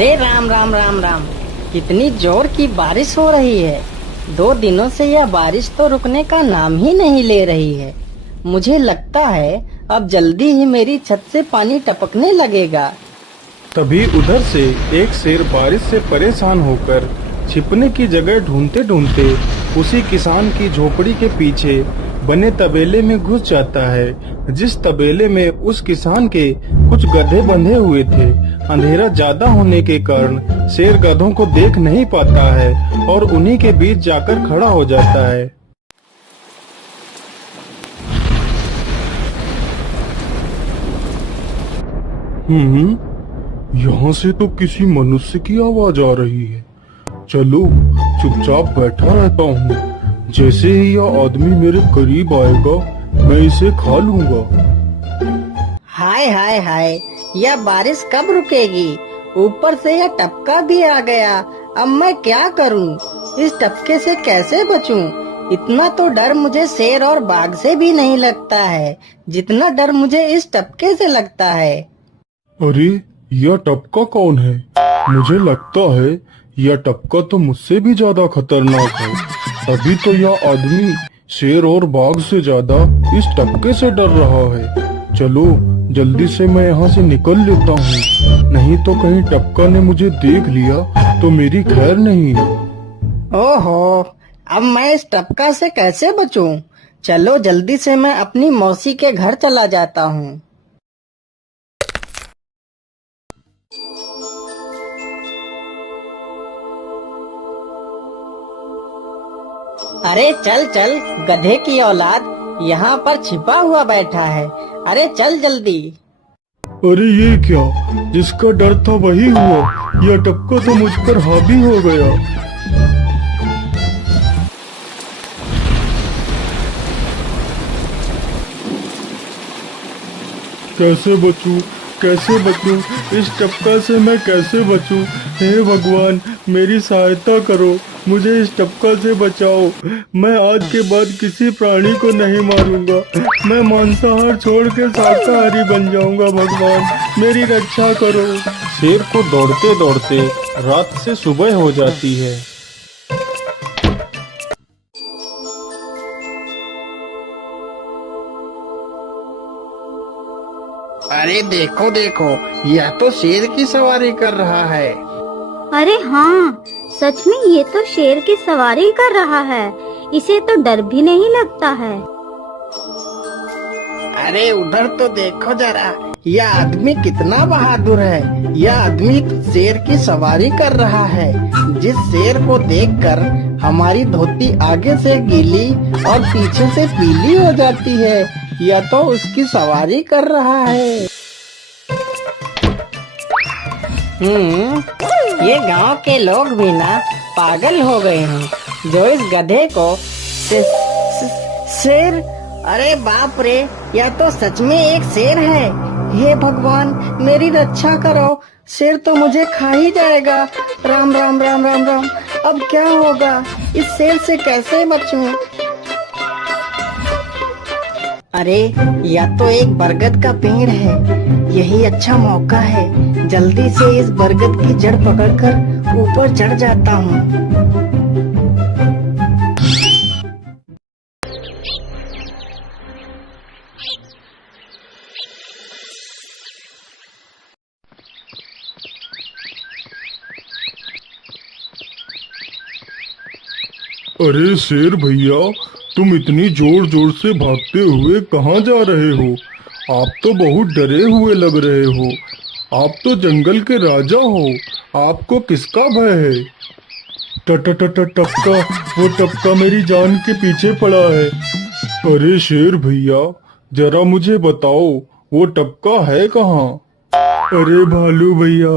अरे राम राम राम राम। कितनी जोर की बारिश हो रही है। 2 दिनों से यह बारिश तो रुकने का नाम ही नहीं ले रही है। मुझे लगता है अब जल्दी ही मेरी छत से पानी टपकने लगेगा। तभी उधर से एक शेर बारिश से परेशान होकर छिपने की जगह ढूंढते ढूंढते उसी किसान की झोपड़ी के पीछे बने तबेले में घुस जाता है, जिस तबेले में उस किसान के कुछ गधे बंधे हुए थे। अंधेरा ज्यादा होने के कारण शेर गधों को देख नहीं पाता है और उन्हीं के बीच जाकर खड़ा हो जाता है। यहाँ से तो किसी मनुष्य की आवाज आ रही है। चलो चुपचाप बैठा रहता हूँ। जैसे ही यह आदमी मेरे करीब आएगा मैं इसे खा लूंगा। हाय हाय हाय, यह बारिश कब रुकेगी? ऊपर से यह टपका भी आ गया। अब मैं क्या करूं? इस टपके से कैसे बचूं? इतना तो डर मुझे शेर और बाघ से भी नहीं लगता है जितना डर मुझे इस टपके से लगता है। अरे यह टपका कौन है? मुझे लगता है यह टपका तो मुझसे भी ज्यादा खतरनाक है। अभी तो यह आदमी शेर और बाघ से ज्यादा इस टपके से डर रहा है। चलो जल्दी से मैं यहाँ से निकल लेता हूँ, नहीं तो कहीं टपका ने मुझे देख लिया तो मेरी खैर नहीं। ओहो, अब मैं इस टपका से कैसे बचूं? चलो जल्दी से मैं अपनी मौसी के घर चला जाता हूँ। अरे चल चल गधे की औलाद, यहाँ पर छिपा हुआ बैठा है। अरे चल जल्दी। अरे ये क्या, जिसका डर था वही हुआ। यह टपका तो मुझ पर हावी हो गया। कैसे बचूं? कैसे बचूं? इस टपका से मैं कैसे बचूं? हे भगवान मेरी सहायता करो, मुझे इस टपका से बचाओ। मैं आज के बाद किसी प्राणी को नहीं मारूंगा। मैं मांसाहार छोड़ के शाकाहारी बन जाऊंगा। भगवान मेरी रक्षा करो। शेर को दौड़ते दौड़ते रात से सुबह हो जाती है। अरे देखो देखो, यह तो शेर की सवारी कर रहा है। अरे हाँ, सच में ये तो शेर की सवारी कर रहा है। इसे तो डर भी नहीं लगता है। अरे उधर तो देखो जरा, यह आदमी कितना बहादुर है। यह आदमी शेर की सवारी कर रहा है। जिस शेर को देखकर हमारी धोती आगे से गीली और पीछे से पीली हो जाती है, यह तो उसकी सवारी कर रहा है। ये गांव के लोग भी ना पागल हो गए हैं जो इस गधे को शेर। अरे बाप रे, यह तो सच में एक शेर है। हे भगवान मेरी रक्षा करो, शेर तो मुझे खा ही जाएगा। राम राम राम राम राम। अब क्या होगा? इस शेर से कैसे बचूं? अरे यह तो एक बरगद का पेड़ है। यही अच्छा मौका है, जल्दी से इस बरगद की जड़ पकड़कर ऊपर चढ़ जाता हूँ। अरे शेर भैया, तुम इतनी जोर जोर से भागते हुए कहाँ जा रहे हो? आप तो बहुत डरे हुए लग रहे हो। आप तो जंगल के राजा हो, आपको किसका भय है? टपका, वो टपका मेरी जान के पीछे पड़ा है। अरे शेर भैया जरा मुझे बताओ, वो टपका है कहाँ? अरे भालू भैया,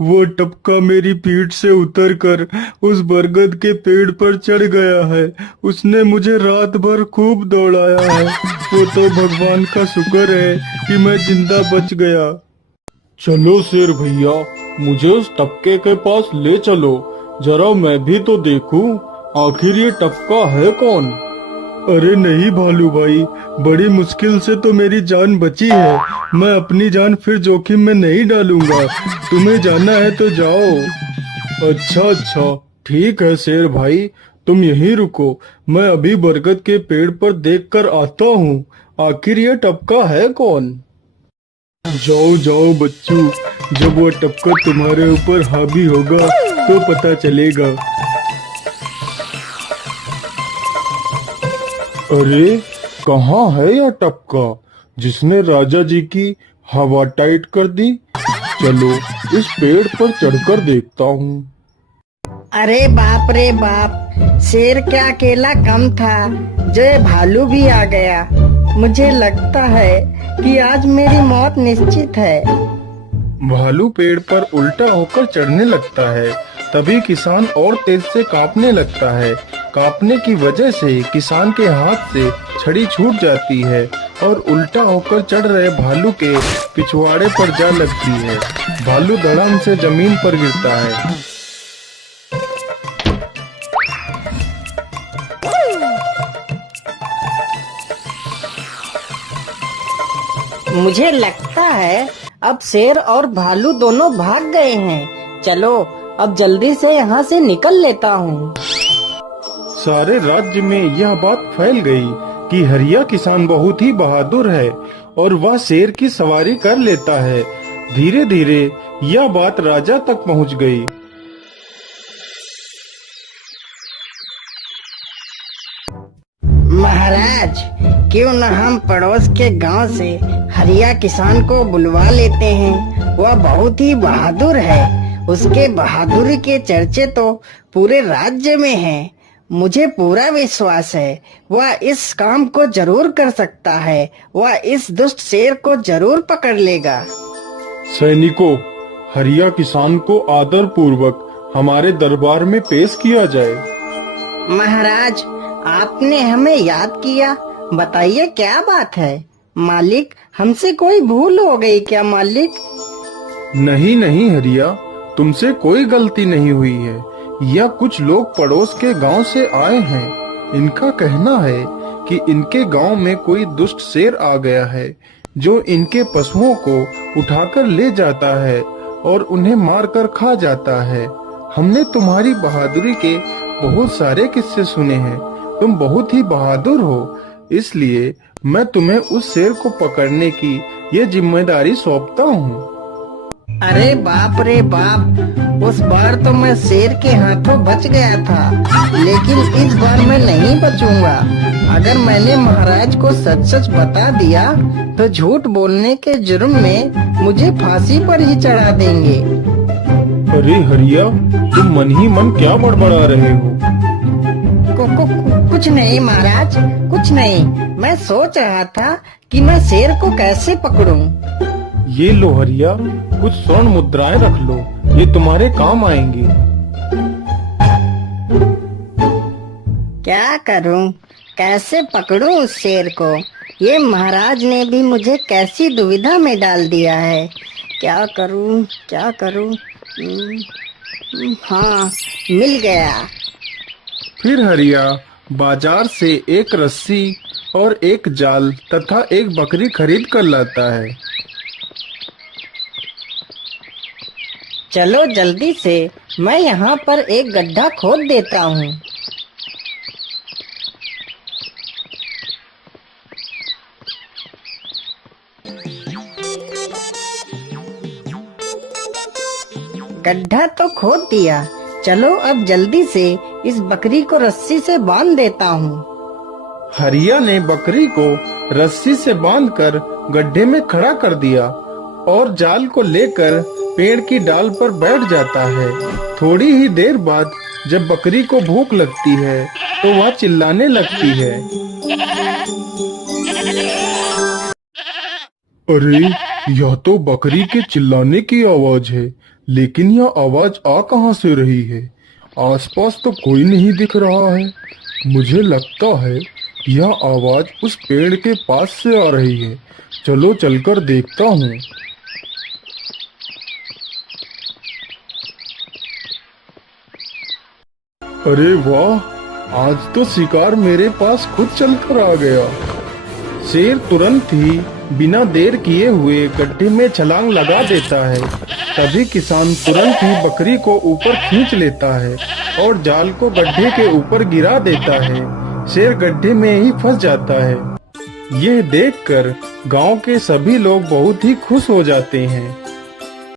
वो टपका मेरी पीठ से उतरकर उस बरगद के पेड़ पर चढ़ गया है। उसने मुझे रात भर खूब दौड़ाया है। वो तो भगवान का शुक्र है कि मैं जिंदा बच गया। चलो शेर भैया, मुझे उस टपके के पास ले चलो, जरा मैं भी तो देखूं आखिर ये टपका है कौन। अरे नहीं भालू भाई, बड़ी मुश्किल से तो मेरी जान बची है। मैं अपनी जान फिर जोखिम में नहीं डालूंगा। तुम्हें जाना है तो जाओ। अच्छा अच्छा, ठीक है शेर भाई, तुम यहीं रुको। मैं अभी बरगद के पेड़ पर देख कर आता हूँ, आखिर ये टपका है कौन। जाओ जाओ बच्चों, जब वो टपका तुम्हारे ऊपर हावी होगा तो पता चलेगा। अरे कहाँ है यह टपका जिसने राजा जी की हवा टाइट कर दी। चलो इस पेड़ पर चढ़कर देखता हूँ। अरे बाप रे बाप, शेर क्या अकेला कम था, जो ये भालू भी आ गया। मुझे लगता है कि आज मेरी मौत निश्चित है। भालू पेड़ पर उल्टा होकर चढ़ने लगता है, तभी किसान और तेज से कांपने लगता है। कांपने की वजह से किसान के हाथ से छड़ी छूट जाती है और उल्टा होकर चढ़ रहे भालू के पिछवाड़े पर जा लगती है। भालू धड़ाम से जमीन पर गिरता है। मुझे लगता है अब शेर और भालू दोनों भाग गए हैं। चलो अब जल्दी से यहाँ से निकल लेता हूँ। सारे राज्य में यह बात फैल गई कि हरिया किसान बहुत ही बहादुर है और वह शेर की सवारी कर लेता है। धीरे धीरे यह बात राजा तक पहुँच गई। महाराज, क्यों न हम पड़ोस के गांव से हरिया किसान को बुलवा लेते हैं। वह बहुत ही बहादुर है। उसके बहादुरी के चर्चे तो पूरे राज्य में हैं। मुझे पूरा विश्वास है वह इस काम को जरूर कर सकता है। वह इस दुष्ट शेर को जरूर पकड़ लेगा। सैनिकों, हरिया किसान को आदर पूर्वक हमारे दरबार में पेश किया जाए। महाराज, आपने हमें याद किया। बताइए क्या बात है। मालिक, हमसे कोई भूल हो गई क्या मालिक? नहीं नहीं हरिया, तुमसे कोई गलती नहीं हुई है। यह कुछ लोग पड़ोस के गांव से आए हैं। इनका कहना है कि इनके गांव में कोई दुष्ट शेर आ गया है जो इनके पशुओं को उठाकर ले जाता है और उन्हें मारकर खा जाता है। हमने तुम्हारी बहादुरी के बहुत सारे किस्से सुने हैं। तुम बहुत ही बहादुर हो, इसलिए मैं तुम्हें उस शेर को पकड़ने की ये जिम्मेदारी सौंपता हूँ। अरे बाप रे बाप, उस बार तो मैं शेर के हाथों बच गया था, लेकिन इस बार मैं नहीं बचूंगा। अगर मैंने महाराज को सच सच बता दिया तो झूठ बोलने के जुर्म में मुझे फांसी पर ही चढ़ा देंगे। अरे हरिया, तुम मन ही मन क्या बड़बड़ा रहे हो? कुछ नहीं महाराज, कुछ नहीं। मैं सोच रहा था कि मैं शेर को कैसे पकड़ूं। ये लो हरिया, कुछ स्वर्ण मुद्राएं रख लो, ये तुम्हारे काम आएंगी। क्या करूं, कैसे पकड़ूं उस शेर को? ये महाराज ने भी मुझे कैसी दुविधा में डाल दिया है। क्या करूं, क्या करूं? हाँ, मिल गया। फिर हरिया बाजार से एक रस्सी और एक जाल तथा एक बकरी खरीद कर लाता है। चलो जल्दी से, मैं यहाँ पर एक गड्ढा खोद देता हूँ। गड्ढा तो खोद दिया। चलो अब जल्दी से इस बकरी को रस्सी से बांध देता हूँ। हरिया ने बकरी को रस्सी से बांधकर गड्ढे में खड़ा कर दिया और जाल को लेकर पेड़ की डाल पर बैठ जाता है। थोड़ी ही देर बाद जब बकरी को भूख लगती है तो वह चिल्लाने लगती है। अरे, यह तो बकरी के चिल्लाने की आवाज है, लेकिन यह आवाज आ कहां से रही है? आसपास तो कोई नहीं दिख रहा है। मुझे लगता है यह आवाज उस पेड़ के पास से आ रही है। चलो चलकर देखता हूँ। अरे वाह, आज तो शिकार मेरे पास खुद चलकर आ गया। शेर तुरंत ही बिना देर किए हुए गड्ढे में छलांग लगा देता है। तभी किसान तुरंत ही बकरी को ऊपर खींच लेता है और जाल को गड्ढे के ऊपर गिरा देता है। शेर गड्ढे में ही फंस जाता है। यह देखकर गांव के सभी लोग बहुत ही खुश हो जाते हैं।